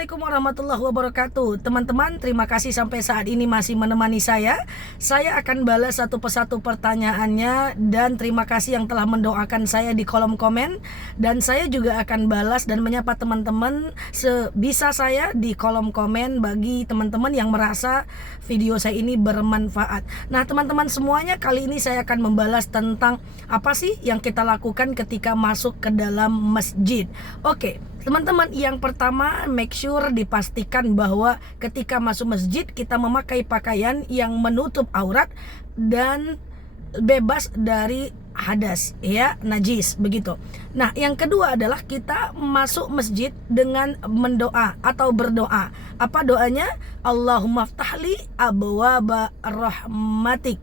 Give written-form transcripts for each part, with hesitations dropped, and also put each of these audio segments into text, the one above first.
Assalamualaikum warahmatullahi wabarakatuh. Teman-teman, terima kasih sampai saat ini masih menemani saya. Saya akan balas satu persatu pertanyaannya, dan terima kasih yang telah mendoakan saya di kolom komen. Dan saya juga akan balas dan menyapa teman-teman sebisa saya di kolom komen bagi teman-teman yang merasa video saya ini bermanfaat. Nah, teman-teman semuanya, kali ini saya akan membalas tentang apa sih yang kita lakukan ketika masuk ke dalam masjid. Oke, teman-teman, yang pertama, make sure dipastikan bahwa ketika masuk masjid kita memakai pakaian yang menutup aurat dan bebas dari hadas, ya, najis begitu. Nah, yang kedua adalah kita masuk masjid dengan mendoa atau berdoa. Apa doanya? Allahumma ftahli abwaba rahmatik.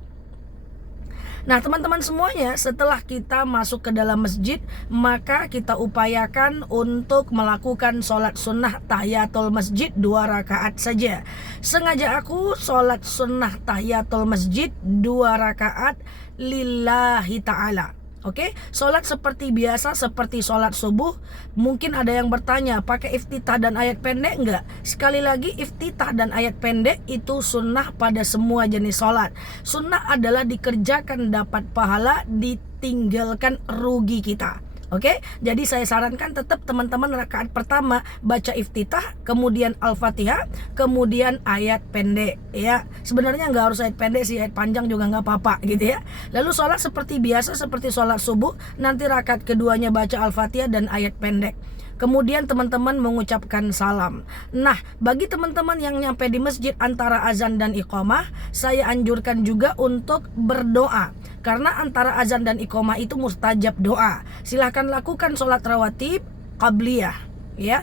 Nah, teman-teman semuanya, setelah kita masuk ke dalam masjid, maka kita upayakan untuk melakukan sholat sunnah tahiyatul masjid 2 rakaat saja. Sengaja aku sholat sunnah tahiyatul masjid 2 rakaat lillahi ta'ala. Oke, sholat seperti biasa, seperti sholat subuh. Mungkin ada yang bertanya, pakai iftitah dan ayat pendek enggak? Sekali lagi, iftitah dan ayat pendek itu sunnah pada semua jenis sholat. Sunnah adalah dikerjakan dapat pahala, ditinggalkan rugi kita. Oke, jadi saya sarankan tetap teman-teman rakaat pertama baca iftitah, kemudian al-fatihah, kemudian ayat pendek, ya. Sebenarnya nggak harus ayat pendek sih, ayat panjang juga nggak apa-apa gitu ya. Lalu sholat seperti biasa, seperti sholat subuh, nanti rakaat keduanya baca al-fatihah dan ayat pendek. Kemudian teman-teman mengucapkan salam. Nah, bagi teman-teman yang nyampe di masjid antara azan dan iqamah, saya anjurkan juga untuk berdoa. Karena antara azan dan iqamah itu mustajab doa. Silahkan lakukan sholat rawatib qabliyah, ya.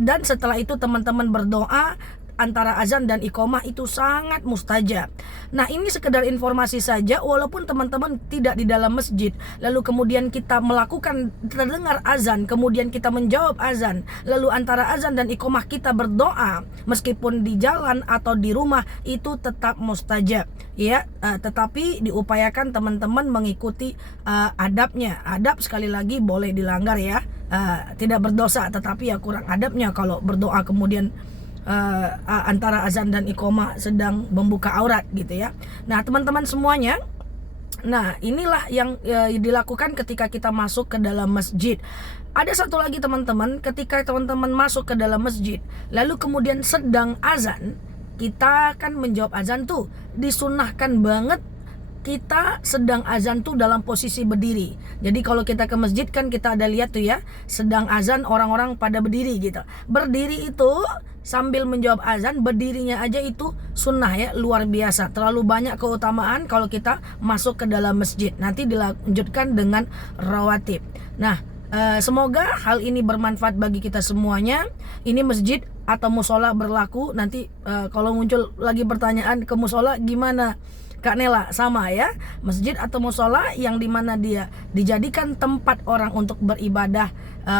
Dan setelah itu teman-teman berdoa antara azan dan iqamah itu sangat mustajab. Nah, ini sekedar informasi saja, walaupun teman-teman tidak di dalam masjid, lalu kemudian kita melakukan terdengar azan, kemudian kita menjawab azan, lalu antara azan dan iqamah kita berdoa, meskipun di jalan atau di rumah itu tetap mustajab, ya. Tetapi diupayakan teman-teman mengikuti adabnya. Adab sekali lagi boleh dilanggar, ya. Tidak berdosa, tetapi ya kurang adabnya kalau berdoa kemudian antara azan dan iqamah sedang membuka aurat gitu ya. Nah, teman-teman semuanya, nah inilah yang dilakukan ketika kita masuk ke dalam masjid. Ada satu lagi teman-teman, ketika teman-teman masuk ke dalam masjid lalu kemudian sedang azan, kita kan menjawab azan tuh disunnahkan banget kita sedang azan tuh dalam posisi berdiri. Jadi kalau kita ke masjid kan kita ada lihat tuh ya, sedang azan orang-orang pada berdiri gitu. Berdiri itu sambil menjawab azan, berdirinya aja itu sunnah, ya, luar biasa. Terlalu banyak keutamaan kalau kita masuk ke dalam masjid. Nanti dilanjutkan dengan rawatib. Nah, semoga hal ini bermanfaat bagi kita semuanya. Ini masjid atau musola berlaku. Nanti kalau muncul lagi pertanyaan, ke musola gimana Kak Nela? Sama ya, masjid atau musola yang dimana dia dijadikan tempat orang untuk beribadah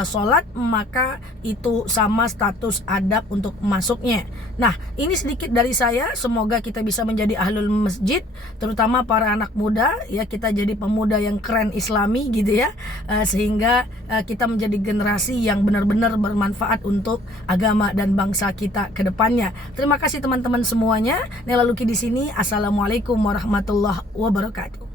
sholat, maka itu sama status adab untuk masuknya. Nah, ini sedikit dari saya. Semoga kita bisa menjadi ahlul masjid, terutama para anak muda, ya, kita jadi pemuda yang keren islami gitu ya, sehingga kita menjadi generasi yang benar-benar bermanfaat untuk agama dan bangsa kita ke depannya. Terima kasih teman-teman semuanya. Nela Luki di sini. Assalamualaikum warahmatullahi wabarakatuh.